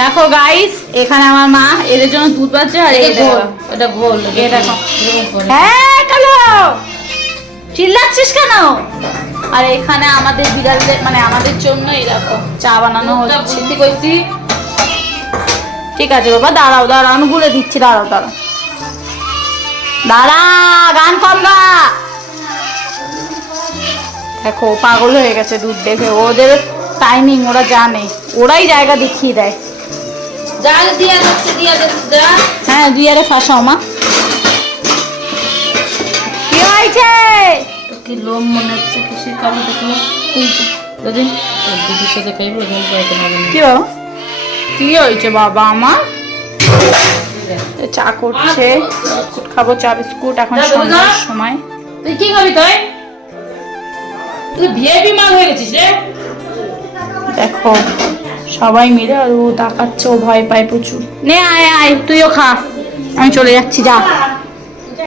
দেখো গাইস, এখানে আমার মা এদের জন্য দুধ বাচ্চা আর এটা ঘোল দেখো। হ্যাঁ কালো চিল্লাচ্ছিস কেন? আর এখানে আমাদের বিড়ালদের মানে আমাদের জন্য এই দেখো চা বানানো হচ্ছে। ঠিক আছে বাবা, দাঁড়াও দাঁড়াও, আমি গুলে দিচ্ছি, দাঁড়াও দাঁড়াও দাঁড়া, গান কম গা। দেখো পাগল হয়ে গেছে দুধ দেখে, ওদের টাইমিং ওরা জানে, ওরাই জায়গা দেখিয়ে দেয়। হ্যাঁ দুইয়ারে ফাঁসাও মা। কি হয়েছে? কি লোম মনে হচ্ছে কিসের কালো দেখলো দিদির সাথে খাইবো কি বাবা, কি হয়েছে বাবা আমার? চা করছে, বিস্কুট খাবো, চা বিস্কুট এখন সন্ধ্যার সময়। তুই কি খাবি? তুই ভিআইপি মাল হয়ে গেছিস রে। দেখো সবাই মিলে, আর ও তাকাচ্ছে, ও ভয় পায় প্রচুর। নে আয় আয় তুইও খা, আমি চলে যাচ্ছি, যা।